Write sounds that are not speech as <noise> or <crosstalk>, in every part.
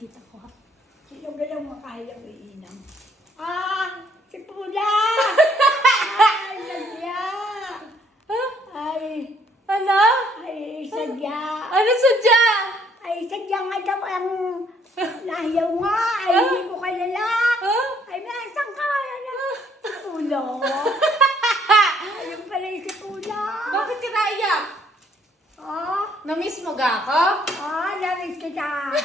Kita ko ha. Sino ba lang makahayang iinam? Ah! Si Pula! Ay, sadya! Ay, Ano? ay, sadya! Ano sadya? Ay, sadya nga daw ang layaw nga. Ay, hindi ko kilala. Huh? Ay, nasan ka? Ano? Pulo. Ayun pala yung si Pula. Bakit ka naiyak? Oh, Namiss mo ga ako? oh, namiss kita.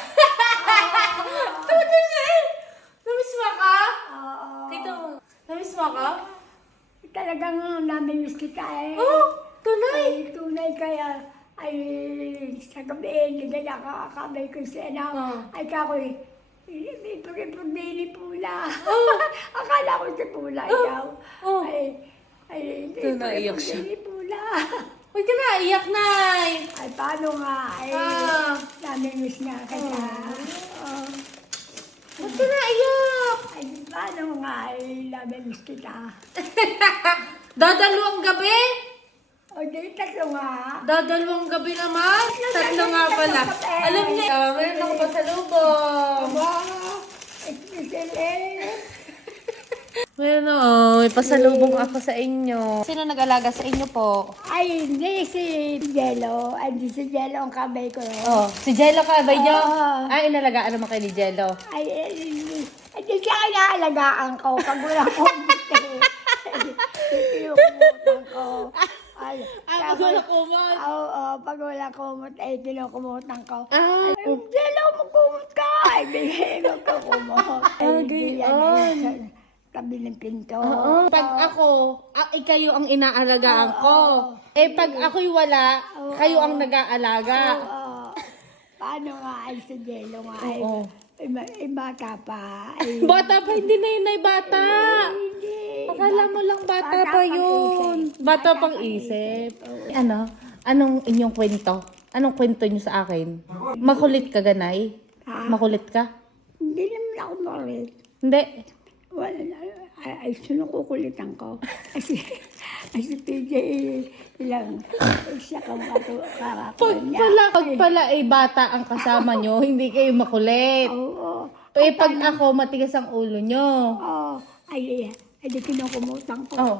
Tuto siya eh. Namiss mo ka? Oo. Kita mo. Namiss mo ka? Talagang namimiss kita eh. Oh, tunay. Ay, tunay kaya, ay, sa gabi, hindi na nakakabay ko siya na, Oh. ay kakoy, may pagpagdili pula. Oh. <laughs> Akala ko si pula Oh. daw. Oh. Ay, ay, pagpagdili pula. <laughs> Huwag ka naiyak, Nay. Ay, paano nga, ay, Ah. namimiss nga kita. Oh. Ba't ka naiyak? Ay, paano nga, ay, namimiss kita. <laughs> Dadalawang gabi? O, di, tatlo nga. Dadalawang gabi naman? Tatlo nga pala. Alam niya, meron ako pa sa lubong. Aba, special eh. Meron oh, may pasalubong ako sa inyo. Sino nag-alaga sa inyo po? Ay, hindi si Jello. Ay, hindi si Jello ang kabay ko. Oh, si Jello ka ba nyo? Oo. Ah, inalagaan naman kay ni Jello. Ay, ay, ay, ay, di siya inaalagaan ko pag wala akong yung kumutang ko. Ay, Ah, pag wala kumot. Oo, oo, pag wala kumot, ay kinukumutang ko. Ah, Ay, Jello, magkumot ka! Ay, bigay mo ka kumot. Ay, Ah, di yan ay tabi ng pinto. Oo. Pag ako, ah, ikayo ang inaalagaan ko. Eh, pag ako'y wala, kayo ang nag-aalaga. Oo. Paano nga ay si Jello nga ay, Oo. ay, ma- ay bata pa. Ay, <laughs> Bata pa, hindi na yun ay bata. hindi. Akala mo lang bata Bata pa pang yun. isip. Bata Bata pang isip. Ano? Anong inyong kwento? Anong kwento nyo sa akin? Makulit ka, ganay? Ha? Makulit ka? Hindi naman ako marit. Hindi. Ay, ay sinukukulitan ko. Kasi, ay si <laughs> PJ ilang siya kang kato Pag niya. pala, pag pala ay bata ang kasama nyo, <laughs> hindi kayo makulit. Oo. Eh, pag ako, matigas ang ulo nyo. Oo. Ay, ay, di kinukumutan ko. Oh.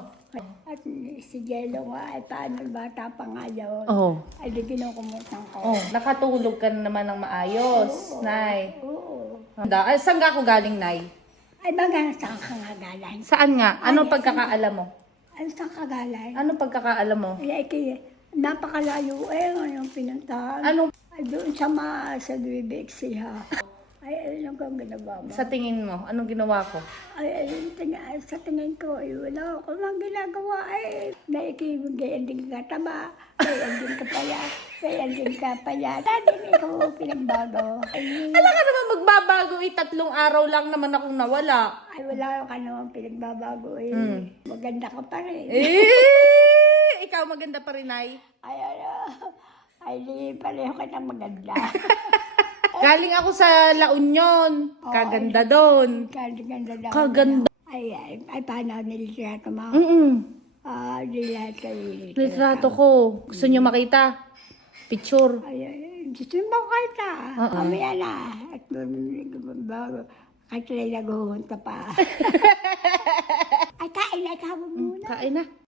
At si Jello nga, ay paano bata pa nga yun. Oh. Ay, di kinukumutan ko. Oh, nakatulog ka na naman ng maayos, Nay. Oo. Da, ah, saan ka ako galing, Nay? Ay, bagang saan ka nga galing? Saan nga? Anong pagkakaalam mo? Ay, saan ka galing? Anong pagkakaalam mo? Ay, ay, kaya, napakalayo eh, anong pinuntahan. Anong Ay, doon sa mga, sa Duibex, ha. Ay, ano kang ginagawa mo? sa tingin mo? Anong ginawa ko? Ay, ay, ting- ay, sa tingin ko, ay, wala ako mang ginagawa. Ay, naikibig, gayan din ka taba. Gayan din ka pala. Gayan din ka pala. Dati ko pinagbago. Ay, Wala ka naman magbabago eh. Tatlong araw lang naman akong nawala. ay wala ka naman pinagbabago. Eh. Hmm. Maganda ka pa rin. Eh, ikaw maganda pa rin, Nay. Ay, ano, ay, di pareho ka na maganda. <laughs> Galing ako sa La Union. Kaganda doon. Kaganda daw. Kaganda. Ay, ay, ay, paano nilitrato mo? Mm-mm. Ah, nilitrato. Litrato ko. Gusto niyo makita? Picture. Ay, ay, gusto mo kita. Oo. Mamaya na. At bago, kahit sila naghuhunta pa. <laughs> ay, kain na muna. Kain na.